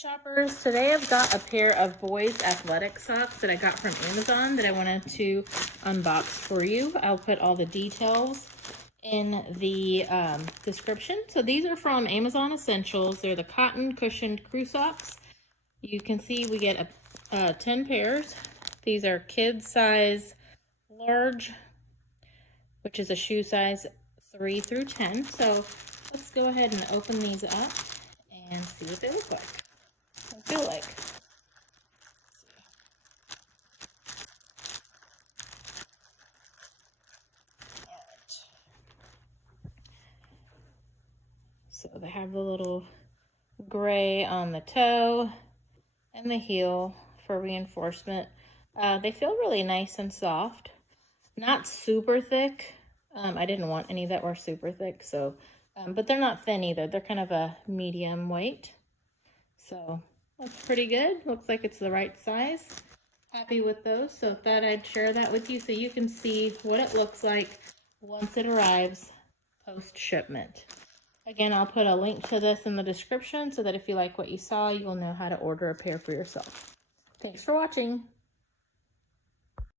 Shoppers, today I've got a pair of boys athletic socks that I got from Amazon that I wanted to unbox for you. I'll put all the details in the description. So these are from Amazon Essentials. They're the cotton cushioned crew socks. You can see we get 10 pairs. These are kid size large, which is a shoe size 3 through 10. So let's go ahead and open these up and see what they look like. I feel like. So they have the little gray on the toe and the heel for reinforcement. They feel really nice and soft. Not super thick. I didn't want any that were super thick, so but they're not thin either. They're kind of a medium weight. So that's pretty good. Looks like it's the right size. Happy with those, so thought I'd share that with you so you can see what it looks like once it arrives post-shipment. Again, I'll put a link to this in the description so that if you like what you saw, you'll know how to order a pair for yourself. Thanks for watching.